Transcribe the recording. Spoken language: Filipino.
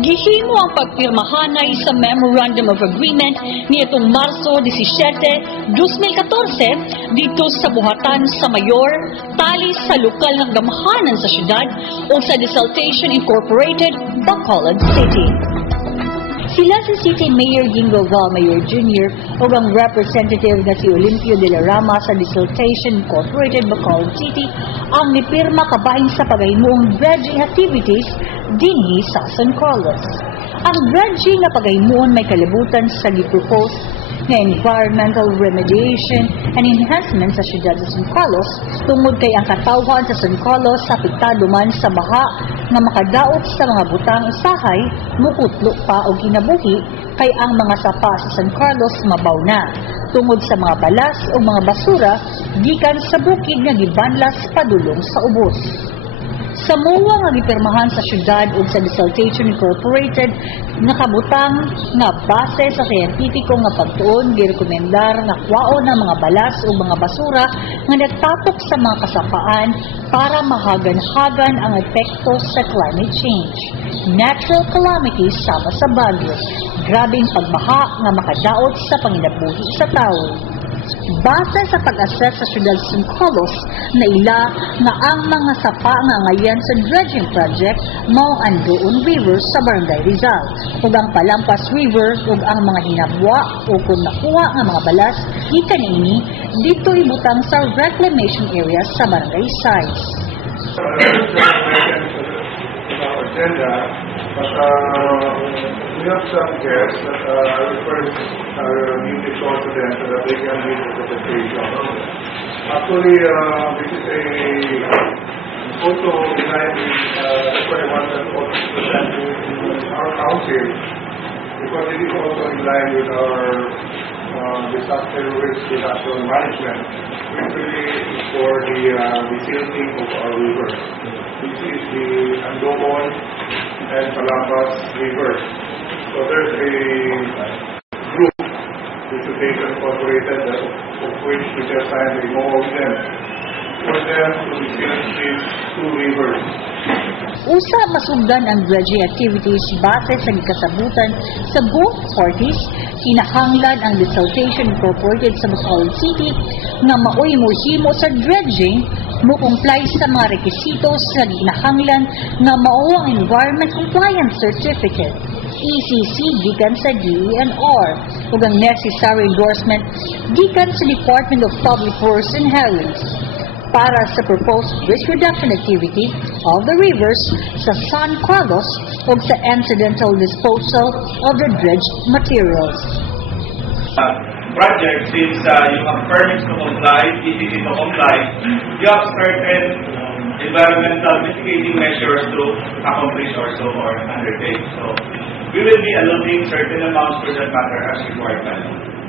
Gihimo ang pagpirmahanay sa Memorandum of Agreement niitong Marso 17, 2014 dito sa buhatan sa Mayor, tali sa lokal ng gamhanan sa syudad o sa Desaltation Incorporated, Bacolod City. Sila si City Mayor Gingo Valmayor Jr. o ang representative na si Olimpio de la Rama sa Desaltation Incorporated, Bacolod City ang nipirma kabahin sa paghimuong dredging activities dinhi sa San Carlos. Ang dredging na paghimuon may kalibutan sa gipropose nga environmental remediation and enhancement sa siyudad sa San Carlos tungod kay ang katawhan sa San Carlos sa apektado man sa baha nga makadaot sa mga butang usahay mukutlo pa o ginabuhi kay ang mga sapa sa San Carlos mabaw na tungod sa mga balas o mga basura gikan sa bukid nga gibanlas padulong sa ubos. Sa MOA nga gipirmahan sa syudad ug sa Desaltation Incorporated nakabutang nga base sa siyentipiko nga pagtuon girekomendar nga kwaon ang mga balas o mga basura nga nagtatok sa mga kasapaan para mahagan-hagan ang epekto sa climate change, natural calamities sama sa bagyo, grabing pagbaha nga makadaot sa panginabuhi sa tawo. Base sa pag-assess sa siyudad sa San Carlos na ila nga ang mga sapa nga ngayon sa dredging project mao ang Doon River sa Barangay Rizal ug ang Palampas River ug ang mga hinabwa o kung nakuha nga mga balas gikan ini dito ibutang sa reclamation area sa Barangay Size. Agenda, but we have some guests that I first need to talk to them so that they can read the presentation. Actually, this is a photo behind that's what I wanted to present to our council because it is also in line with our disaster risk reduction management, which really is for the silting of our rivers. This is the Andoon and Palampas rivers. So there's a group which is incorporated of which we just signed a MOA with them for them to silt these two rivers. Usa masugdan ang dredging activities base sa gikasabutan sa both parties, kinahanglan ang Desaltation Incorporated sa Bacolod City nga maoy mohimo sa dredging mo-comply sa mga rekisitos sa kinahanglan nga mao ang Environment Compliance Certificate, ECC gikan sa DENR ug ang necessary endorsement gikan sa Department of Public Works and Highways para sa proposed risk reduction activity of the rivers sa San Carlos o sa incidental disposal of the dredged materials. Project, since you have permits to comply, ECC to comply, you have certain environmental mitigating measures to accomplish also or undertake. So we will be allotting certain amounts for that matter as required by law.